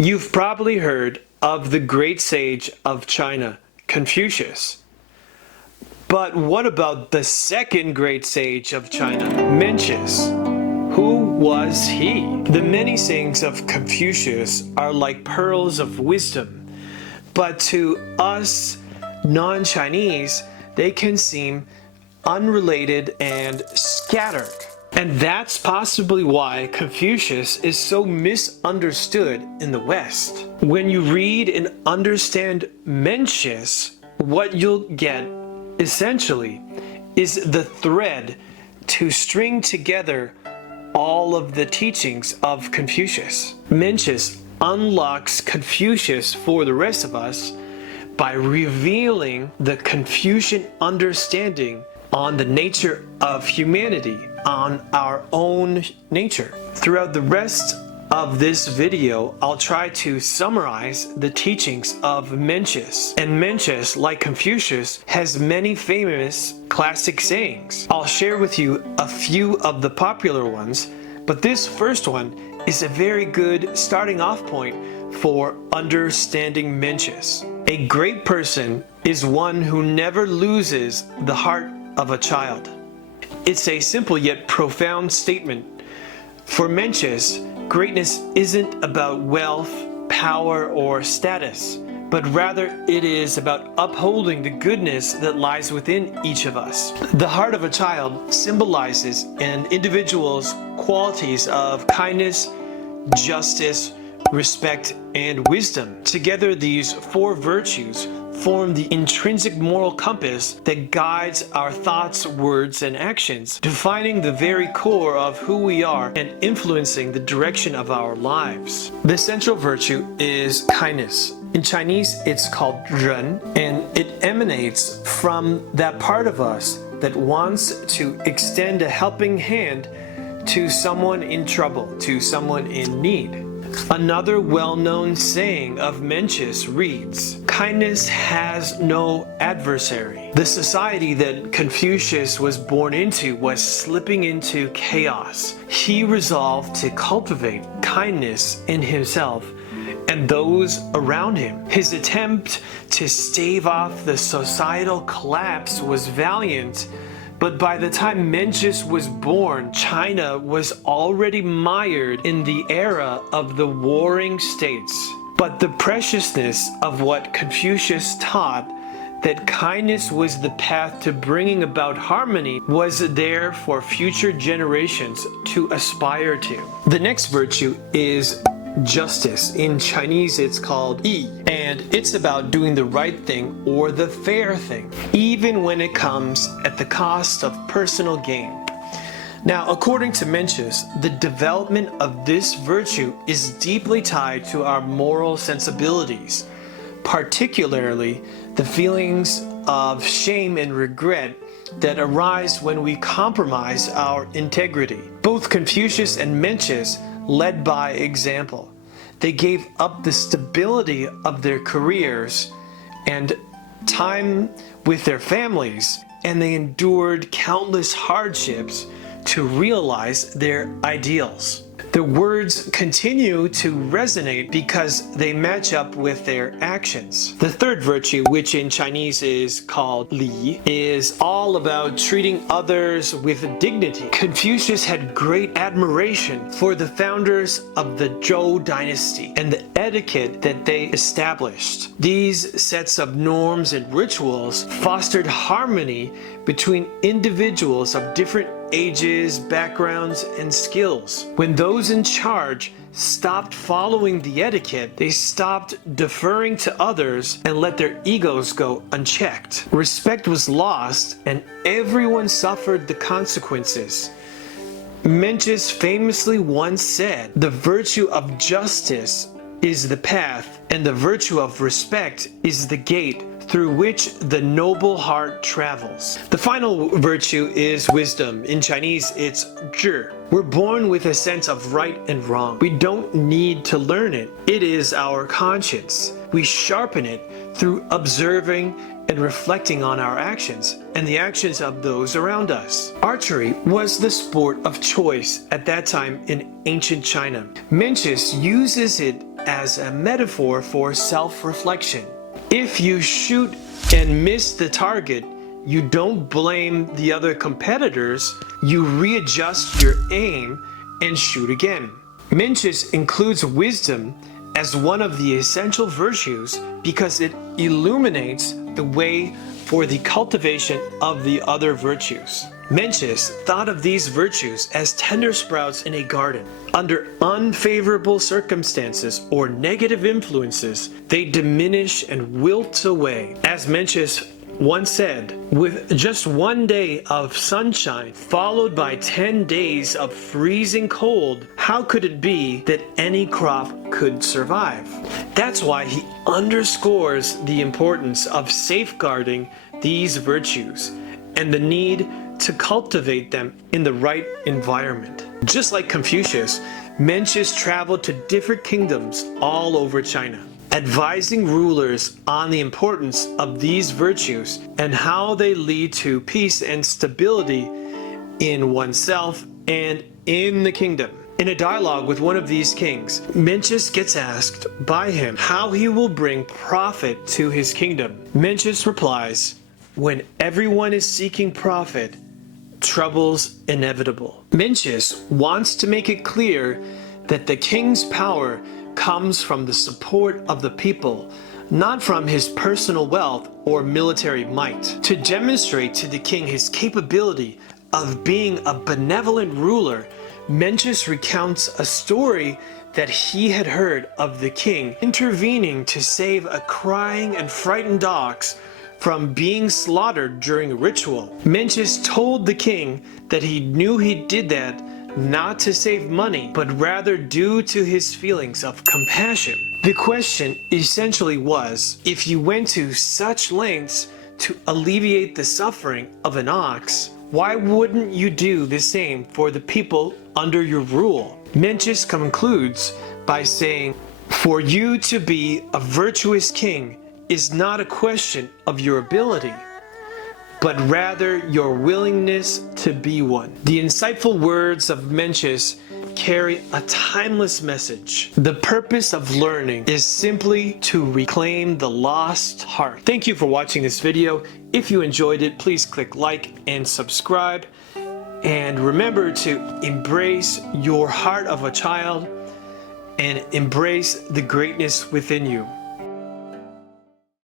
You've probably heard of the great sage of China, Confucius. But what about the second great sage of China, Mencius? Who was he? The many sayings of Confucius are like pearls of wisdom, but to us non-Chinese, they can seem unrelated and scattered. And that's possibly why Confucius is so misunderstood in the West. When you read and understand Mencius, what you'll get essentially is the thread to string together all of the teachings of Confucius. Mencius unlocks Confucius for the rest of us by revealing the Confucian understanding on the nature of humanity, on our own nature. Throughout the rest of this video, I'll try to summarize the teachings of Mencius. And Mencius, like Confucius, has many famous classic sayings. I'll share with you a few of the popular ones, but this first one is a very good starting off point for understanding Mencius. A great person is one who never loses the heart of a child. It's a simple yet profound statement. For Mencius, greatness isn't about wealth, power, or status, but rather it is about upholding the goodness that lies within each of us. The heart of a child symbolizes an individual's qualities of kindness, justice, respect, and wisdom. Together, these four virtues form the intrinsic moral compass that guides our thoughts, words, and actions, defining the very core of who we are and influencing the direction of our lives. The central virtue is kindness. In Chinese, it's called 仁, and it emanates from that part of us that wants to extend a helping hand to someone in trouble, to someone in need. Another well-known saying of Mencius reads, "Kindness has no adversary." The society that Confucius was born into was slipping into chaos. He resolved to cultivate kindness in himself and those around him. His attempt to stave off the societal collapse was valiant, but by the time Mencius was born, China was already mired in the era of the warring states. But the preciousness of what Confucius taught, that kindness was the path to bringing about harmony, was there for future generations to aspire to. The next virtue is justice. In Chinese, it's called yi, and it's about doing the right thing or the fair thing, even when it comes at the cost of personal gain. Now, according to Mencius, the development of this virtue is deeply tied to our moral sensibilities, particularly the feelings of shame and regret that arise when we compromise our integrity. Both Confucius and Mencius led by example. They gave up the stability of their careers and time with their families, and they endured countless hardships to realize their ideals. The words continue to resonate because they match up with their actions. The third virtue, which in Chinese is called li, is all about treating others with dignity. Confucius had great admiration for the founders of the Zhou dynasty and the etiquette that they established. These sets of norms and rituals fostered harmony between individuals of different ages, backgrounds, and skills. When those in charge stopped following the etiquette, they stopped deferring to others and let their egos go unchecked. Respect was lost, and everyone suffered the consequences. Mencius famously once said, "The virtue of justice is the path, and the virtue of respect is the gate through which the noble heart travels. The final virtue is wisdom. In Chinese, it's 智. We're born with a sense of right and wrong. We don't need to learn it. It is our conscience. We sharpen it through observing and reflecting on our actions and the actions of those around us. Archery was the sport of choice at that time in ancient China. Mencius uses it as a metaphor for self-reflection. If you shoot and miss the target, you don't blame the other competitors, you readjust your aim and shoot again. Mencius includes wisdom as one of the essential virtues because it illuminates the way for the cultivation of the other virtues. Mencius thought of these virtues as tender sprouts in a garden. Under unfavorable circumstances or negative influences, they diminish and wilt away. As Mencius once said, with just one day of sunshine followed by 10 days of freezing cold, how could it be that any crop could survive? That's why he underscores the importance of safeguarding these virtues and the need to cultivate them in the right environment. Just like Confucius, Mencius traveled to different kingdoms all over China, advising rulers on the importance of these virtues and how they lead to peace and stability in oneself and in the kingdom. In a dialogue with one of these kings, Mencius gets asked by him how he will bring profit to his kingdom. Mencius replies, "When everyone is seeking profit, trouble's inevitable." Mencius wants to make it clear that the king's power comes from the support of the people, not from his personal wealth or military might. To demonstrate to the king his capability of being a benevolent ruler, Mencius recounts a story that he had heard of the king intervening to save a crying and frightened ox from being slaughtered during a ritual. Mencius told the king that he knew he did that not to save money, but rather due to his feelings of compassion. The question essentially was, if you went to such lengths to alleviate the suffering of an ox, why wouldn't you do the same for the people under your rule? Mencius concludes by saying, "For you to be a virtuous king is not a question of your ability, but rather your willingness to be one." The insightful words of Mencius carry a timeless message. The purpose of learning is simply to reclaim the lost heart. Thank you for watching this video. If you enjoyed it, please click like and subscribe. And remember to embrace your heart of a child and embrace the greatness within you.